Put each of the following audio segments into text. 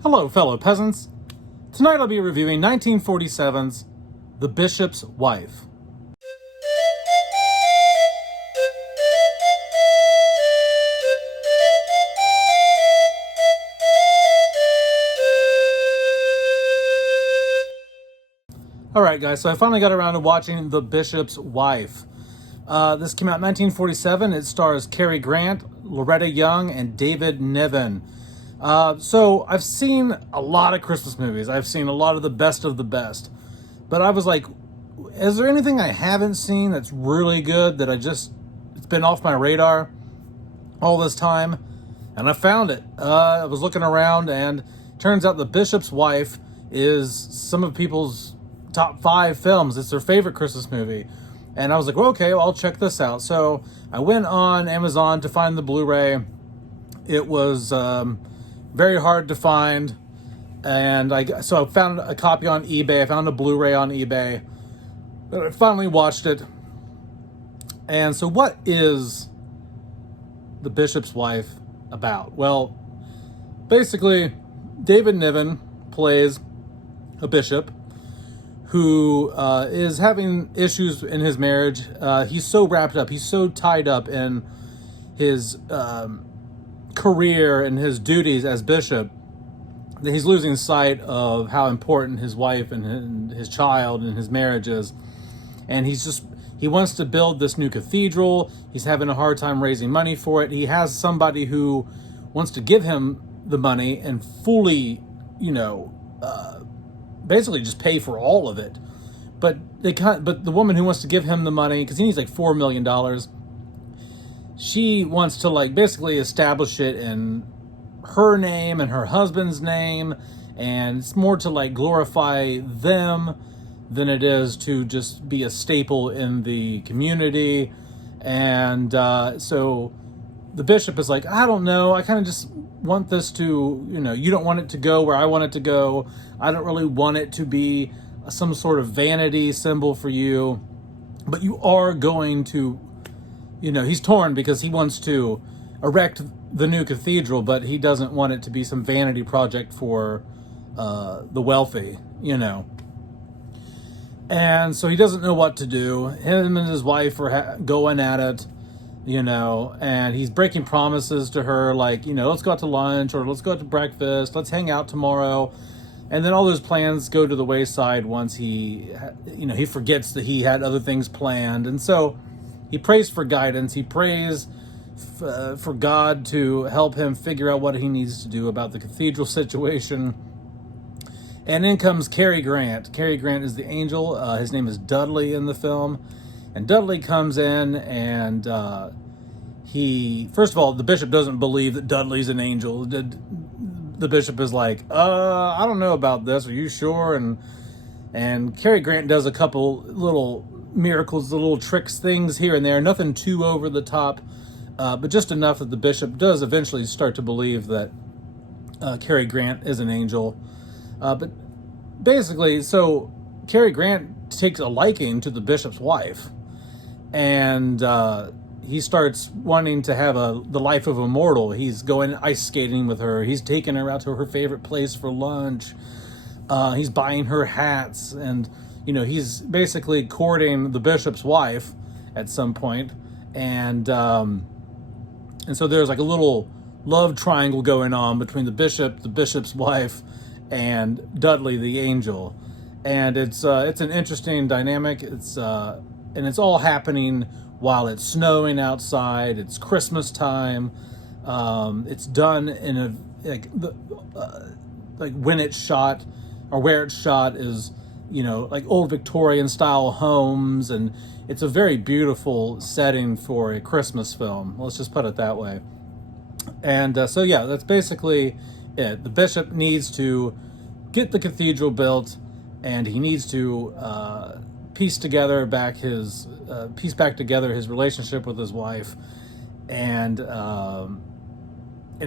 Hello, fellow peasants. Tonight I'll be reviewing 1947's The Bishop's Wife. Alright guys, so I finally got around to watching The Bishop's Wife. This came out in 1947. It stars Carey Grant, Loretta Young, and David Niven. So I've seen a lot of Christmas movies. I've seen a lot of the best. But I was like, is there anything I haven't seen that's really good that it's been off my radar all this time? And I found it. I was looking around, and it turns out The Bishop's Wife is some of people's top 5 films. It's their favorite Christmas movie. And I was like, well, okay, well, I'll check this out. So I went on Amazon to find the Blu-ray. It was very hard to find. And I found a copy on eBay. I found a Blu-ray on eBay. But I finally watched it. And so what is The Bishop's Wife about? Well, basically, David Niven plays a bishop who is having issues in his marriage. He's so wrapped up, he's so tied up in his career and his duties as bishop that he's losing sight of how important his wife and his child and his marriage is. And he wants to build this new cathedral. He's having a hard time raising money for it. He has somebody who wants to give him the money and fully, basically just pay for all of it. But the woman who wants to give him the money, because he needs like $4 million, she wants to basically establish it in her name and her husband's name, and it's more to glorify them than it is to just be a staple in the community. And so the bishop is like, I don't know, I kind of just want this to, you don't want it to go where I want it to go. I don't really want it to be some sort of vanity symbol for you, but you are going to, he's torn because he wants to erect the new cathedral, but he doesn't want it to be some vanity project for the wealthy, And so he doesn't know what to do. Him and his wife are going at it, and he's breaking promises to her, let's go out to lunch, or let's go out to breakfast, let's hang out tomorrow. And then all those plans go to the wayside once he forgets that he had other things planned. And so he prays for guidance. He prays for God to help him figure out what he needs to do about the cathedral situation. And in comes Carey Grant. Carey Grant is the angel. His name is Dudley in the film. And Dudley comes in, and first of all, the bishop doesn't believe that Dudley's an angel. The bishop is like, I don't know about this. Are you sure? And Carey Grant does a couple little miracles, little tricks, things here and there. Nothing too over the top, but just enough that the bishop does eventually start to believe that Carey Grant is an angel. But basically, so Carey Grant takes a liking to the bishop's wife, and he starts wanting to have the life of a mortal. He's going ice skating with her. He's taking her out to her favorite place for lunch. He's buying her hats, and he's basically courting the bishop's wife at some point. And so there's a little love triangle going on between the bishop's wife, and Dudley the angel. And it's an interesting dynamic. It's all happening while it's snowing outside. It's Christmas time. It's done in when it's shot, or where it's shot is old Victorian style homes, and it's a very beautiful setting for a Christmas film. Let's just put it that way. And so yeah, that's basically it. The bishop needs to get the cathedral built, and he needs to piece back together his relationship with his wife, and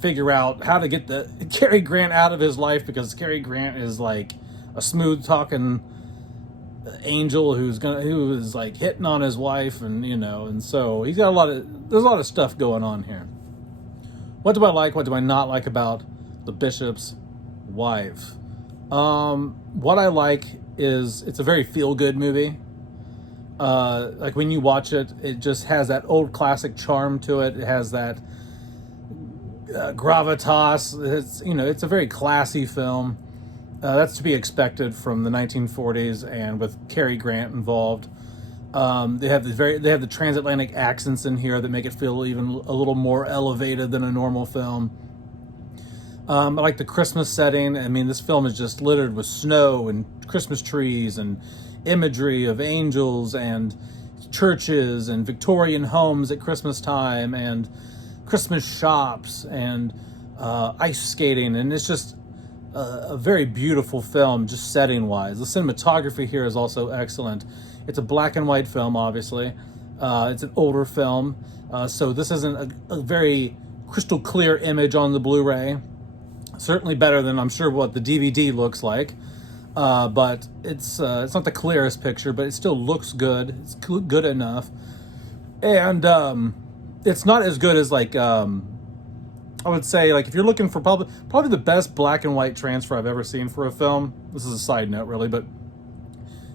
figure out how to get the Carey Grant out of his life, because Carey Grant is like a smooth talking angel who is hitting on his wife, and so he's got there's a lot of stuff going on here. What do I like? What do I not like about The Bishop's Wife. What I like is it's a very feel-good movie. Like when you watch it, it just has that old classic charm to it. It has that gravitas. It's a very classy film. That's to be expected from the 1940s, and with Cary Grant involved. They have the transatlantic accents in here that make it feel even a little more elevated than a normal film. I like the Christmas setting. I mean, this film is just littered with snow and Christmas trees and imagery of angels and churches and Victorian homes at Christmas time and Christmas shops and ice skating. And it's just a very beautiful film, just setting-wise. The cinematography here is also excellent. It's a black and white film, obviously. It's an older film, so this isn't a very crystal clear image on the Blu-ray. Certainly better than, I'm sure, what the DVD looks like. But it's not the clearest picture, but it still looks good. It's good enough. And it's not as good as, like, I would say, like, if you're looking for probably the best black and white transfer I've ever seen for a film. This is a side note, really, but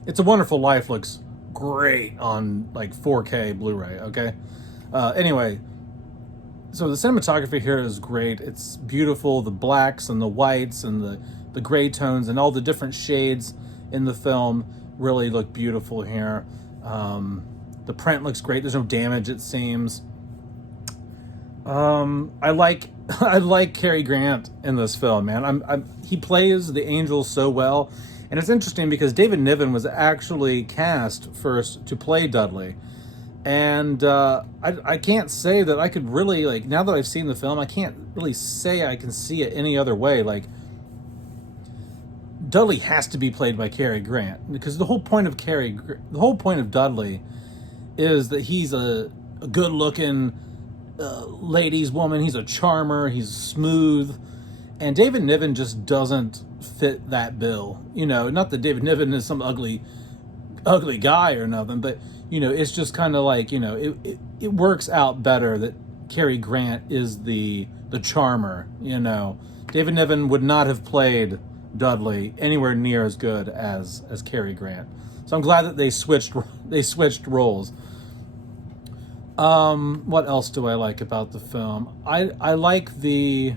It's a Wonderful Life looks great on, like, 4K Blu-ray, okay? Anyway, so the cinematography here is great. It's beautiful. The blacks and the whites and the gray tones and all the different shades in the film really look beautiful here. The print looks great. There's no damage, it seems. I like Cary Grant in this film, man. He plays the angel so well. And it's interesting because David Niven was actually cast first to play Dudley. And I can't say that I could really, like, now that I've seen the film, I can't really say I can see it any other way. Like, Dudley has to be played by Cary Grant, because the whole point of Dudley is that he's a good-looking ladies' woman. He's a charmer. He's smooth. And David Niven just doesn't fit that bill. Not that David Niven is some ugly guy or nothing, but it's just kind of like, it works out better that Cary Grant is the charmer. David Niven would not have played Dudley anywhere near as good as Cary Grant. So I'm glad that they switched roles. What else do I like about the film? I like the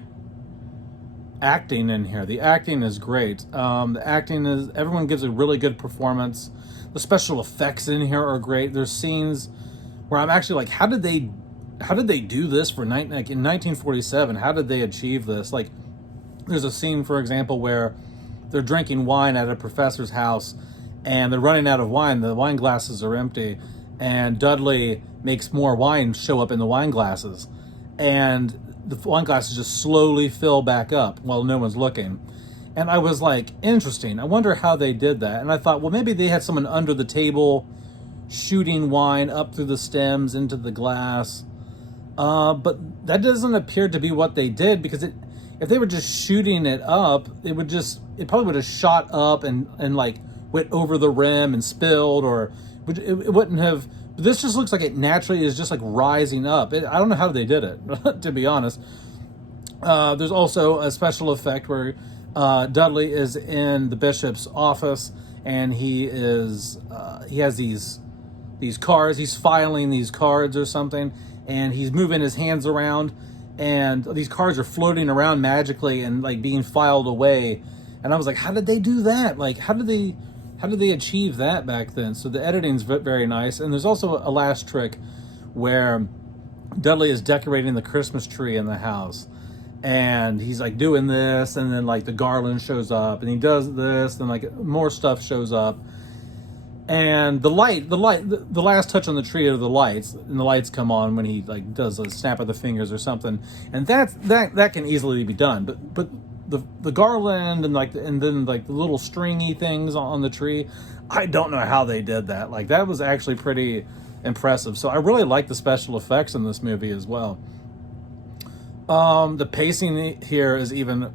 acting in here. The acting is great. Everyone gives a really good performance. The special effects in here are great. There's scenes where I'm actually like, how did they do this in 1947? How did they achieve this? Like, there's a scene, for example, where they're drinking wine at a professor's house and they're running out of wine. The wine glasses are empty, and Dudley makes more wine show up in the wine glasses, and the wine glasses just slowly fill back up while no one's looking. And I was like, interesting. I wonder how they did that. And I thought, well, maybe they had someone under the table shooting wine up through the stems into the glass. But that doesn't appear to be what they did, because if they were just shooting it up, it probably would have shot up and like went over the rim and spilled, or it wouldn't have. This just looks like it naturally is just like rising up. I don't know how they did it, to be honest. There's also a special effect where Dudley is in the bishop's office, and he has these cards. He's filing these cards or something, and he's moving his hands around, and these cards are floating around magically and like being filed away. And I was like, how did they do that? Like, how did they achieve that back then? So the editing's very nice. And there's also a last trick where Dudley is decorating the Christmas tree in the house, and he's like doing this, and then like the garland shows up, and he does this, then like more stuff shows up, and the last touch on the tree are the lights, and the lights come on when he like does a snap of the fingers or something, and that can easily be done, but the garland and then the little stringy things on the tree, I don't know how they did that. Like, that was actually pretty impressive. So I really like the special effects in this movie as well. The pacing here is even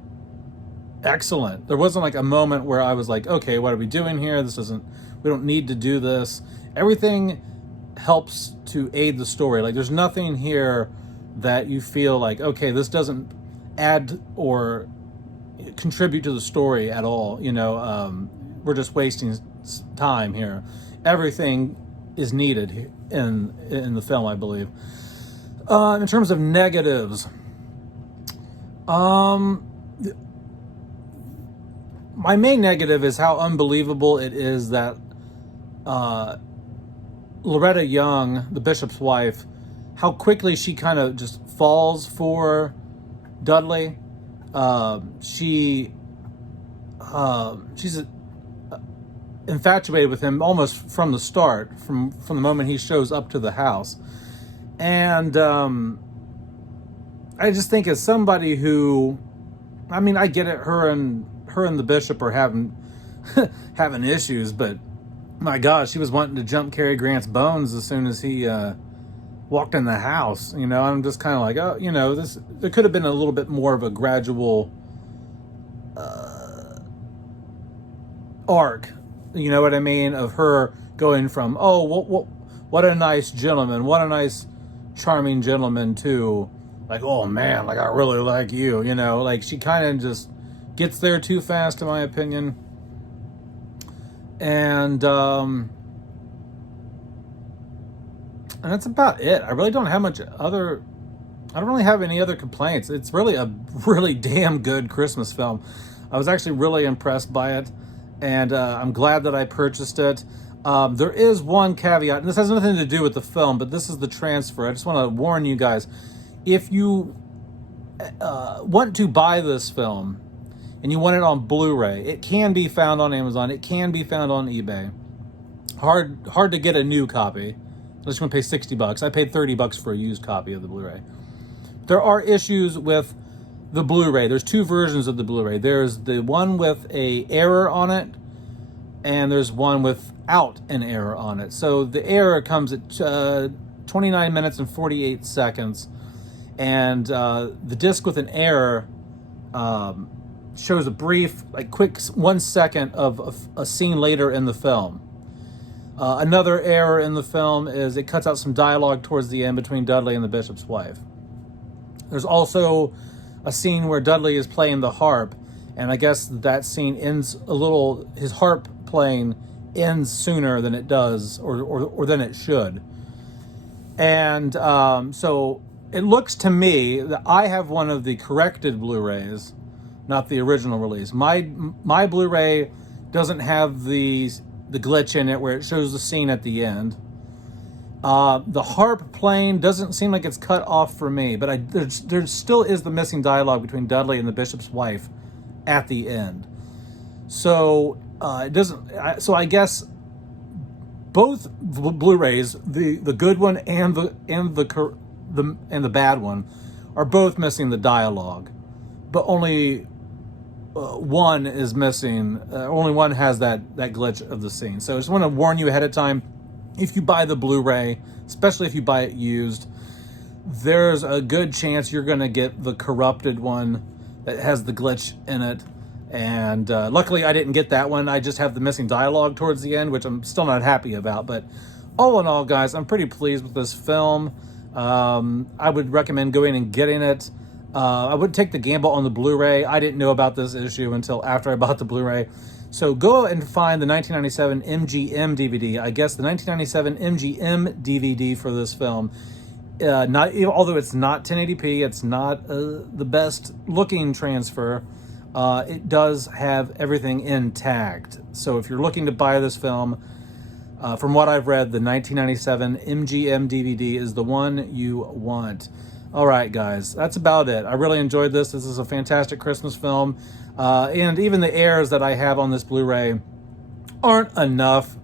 excellent. There wasn't like a moment where I was like, okay, what are we doing here? We don't need to do this. Everything helps to aid the story. Like, there's nothing here that you feel like, okay, this doesn't add or contribute to the story at all. We're just wasting time here. Everything is needed in the film, I believe. In terms of negatives, my main negative is how unbelievable it is that Loretta Young, the bishop's wife, how quickly she kind of just falls for Dudley. She's infatuated with him almost from the start, from the moment he shows up to the house. And I just think as somebody who, I get it, her and the bishop are having having issues, but my God, she was wanting to jump Carey Grant's bones as soon as he walked in the house. I'm just kind of like, there could have been a little bit more of a gradual arc, you know what I mean, of her going from, what a nice gentleman, what a nice charming gentleman, to like, oh man, like I really like you, like she kind of just gets there too fast, in my opinion. And that's about it. I really don't have I don't really have any other complaints. It's really a really damn good Christmas film. I was actually really impressed by it, and I'm glad that I purchased it. There is one caveat, and this has nothing to do with the film, but this is the transfer. I just want to warn you guys, if you want to buy this film and you want it on Blu-ray, it can be found on Amazon. It can be found on eBay. Hard to get a new copy. Unless you want to pay $60. I paid $30 for a used copy of the Blu-ray. There are issues with the Blu-ray. There's two versions of the Blu-ray. There's the one with a error on it, and there's one without an error on it. So the error comes at 29 minutes and 48 seconds. And the disc with an error shows a brief, quick 1 second of a scene later in the film. Another error in the film is it cuts out some dialogue towards the end between Dudley and the bishop's wife. There's also a scene where Dudley is playing the harp, and I guess that scene ends his harp playing ends sooner than it does, or than it should. And so it looks to me that I have one of the corrected Blu-rays, not the original release. My Blu-ray doesn't have the glitch in it where it shows the scene at the end. The harp playing doesn't seem like it's cut off for me, but there still is the missing dialogue between Dudley and the bishop's wife at the end. So it doesn't. So I guess both Blu-rays, the good one and the bad one, are both missing the dialogue, but only one is missing. Only one has that glitch of the scene. So I just want to warn you ahead of time, if you buy the Blu-ray, especially if you buy it used, there's a good chance you're going to get the corrupted one that has the glitch in it. And luckily I didn't get that one. I just have the missing dialogue towards the end, which I'm still not happy about. But all in all, guys, I'm pretty pleased with this film. I would recommend going and getting it. I would take the gamble on the Blu-ray. I didn't know about this issue until after I bought the Blu-ray. So go and find the 1997 MGM DVD. I guess the 1997 MGM DVD for this film. Although it's not 1080p, it's not the best looking transfer. It does have everything intact. So if you're looking to buy this film, from what I've read, the 1997 MGM DVD is the one you want. All right, guys, that's about it. I really enjoyed this. This is a fantastic Christmas film. And even the errors that I have on this Blu-ray aren't enough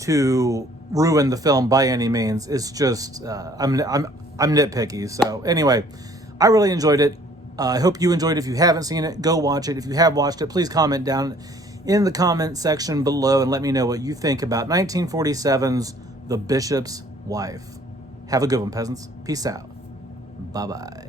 to ruin the film by any means. It's just, I'm nitpicky. So anyway, I really enjoyed it. I hope you enjoyed it. If you haven't seen it, go watch it. If you have watched it, please comment down in the comment section below and let me know what you think about 1947's The Bishop's Wife. Have a good one, peasants. Peace out. Bye-bye.